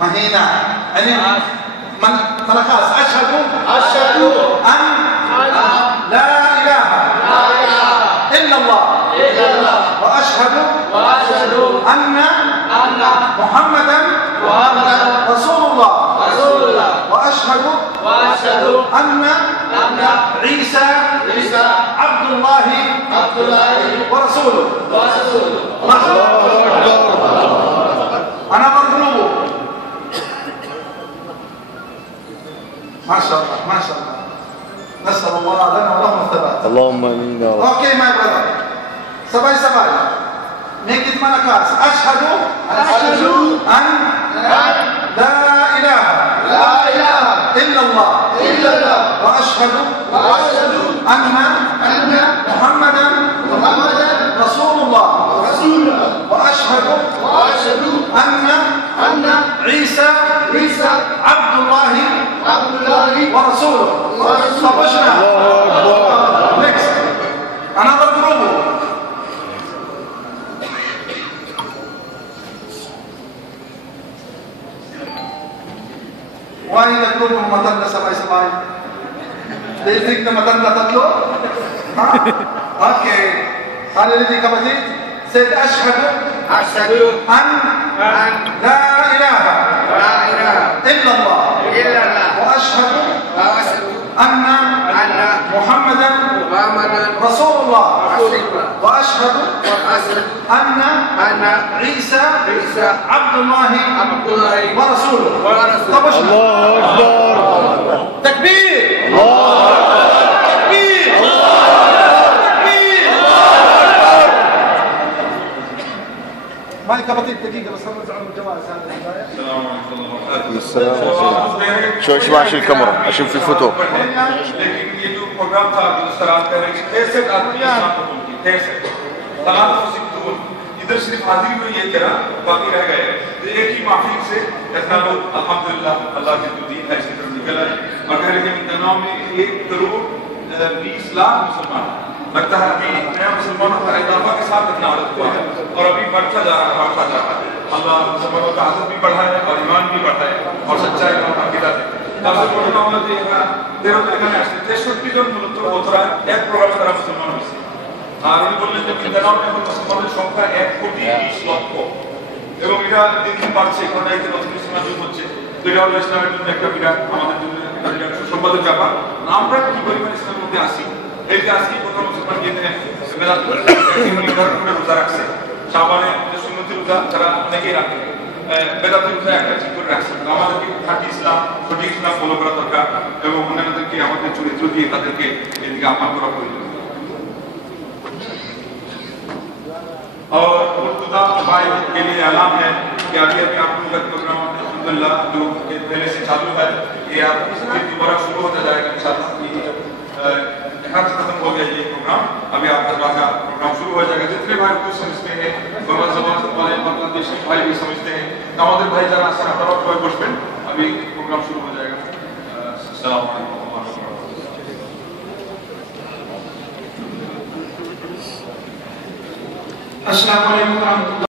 مهينة يعني من خلاص أشهد أن لا إله إلا الله وأشهد أن محمدا رسول الله وأشهد أن عيسى عبد الله ورسوله. أنا مغلوب. ما شاء الله ما شاء الله. نسأل الله لنا ولهم الثبات. اللهم آمين يا رب. Okay my brother. Sabay. Make it manakas. أشهد أن لا إله إلا الله وأشهد أن محمدا رسول الله وأشهد أن عيسى عبد الله ورسوله. طبشنا. Next. Another group. Why the group of matanda sabay-sabay? They think na matanda tatlo? Ha? Okay. Halili kapatid? Said ashhadu an la ilaha illa Allah wa ashhadu anna Muhammadan Rasulullah wa ashhadu anna Isa Abdullah wa Rasuluh. الله أكبر. تكبير. ما كبتين دقيقة بس نرجع للجماعة. السلام عليكم ورحمة الله وبركاته. السلام عليكم. شو اسمع شو الكاميرا عشان في فوتو. लेकिन ये जो प्रोग्राम था गुजरात का 63 आदमी की 63 तमाम सिद्धून इधर सिर्फ हाजिरी हुई ये तरह बाकी रह गए। तो एक ही महफिल से इतना लोग अल्हम्दुलिल्लाह अल्लाह की जो दीन है इसकी तरफ निकल आए और कह रहे हैं कि तनाव में 1 करोड़ 20 लाख मुसलमान लगता है अभी नया मुसलमानों का इजाफा के साथ इतना आदत हुआ है और अभी बढ़ता जा रहा है। अल्लाह मुसलमानों का आदत भी बढ़ा है और ईमान भी बढ़ा है और सच्चाई का अकीदा है। তাহলে ঘটনা হলো যে এরা 13 এখানে আসছে 63 জন মূলত ওরা এক প্রোগ্রামে তারা মুসলমান হয়েছে। আর উনি বললেন যে মিন্দানামে এখন মুসলমানের সংখ্যা 1,20,00,000 এবং এটা দিন দিন বাড়ছে। কারণ এই যে নতুন মুসলমান যুগ হচ্ছে তো এটা হলো ইসলামের জন্য একটা বিরাট আমাদের জন্য একটা সুসংবাদের ব্যাপার। আমরা কি পরিমাণ ইসলামের মধ্যে আসি এই যে আজকে প্রথম মুসলমান গিয়ে মেলাদ করে নির্ধারণ করে রোজা রাখছে শাবানের যে সুন্নতি রোজা তারা অনেকেই রাখে বেদাতি রোজা একটা ঠিক করে রাখছে। আমাদেরকে খাঁটি ইসলাম সঠিক ইসলাম ফলো করা দরকার এবং অন্যান্যদেরকে আমাদের চরিত্র দিয়ে তাদেরকে এদিকে আহ্বান করা প্রয়োজন। और खुदा भाई के लिए ऐलान है कि अभी आप लोगों का प्रोग्राम अल्हम्दुलिल्लाह जो पहले से चालू है ये आप दोबारा शुरू होता जाएगा इंशाअल्लाह। यहाँ से खत्म हो गया ये प्रोग्राम अभी आपका प्रोग्राम शुरू हो जाएगा। जितने भाई कुछ समझते हैं वाले बांग्लादेशी भाई भी समझते हैं हमारे भाई जरा सभी बसবেন अभी प्रोग्राम शुरू हो जाएगा। अस्सलाम वालेकुम। अस्सलाम वालेकुम।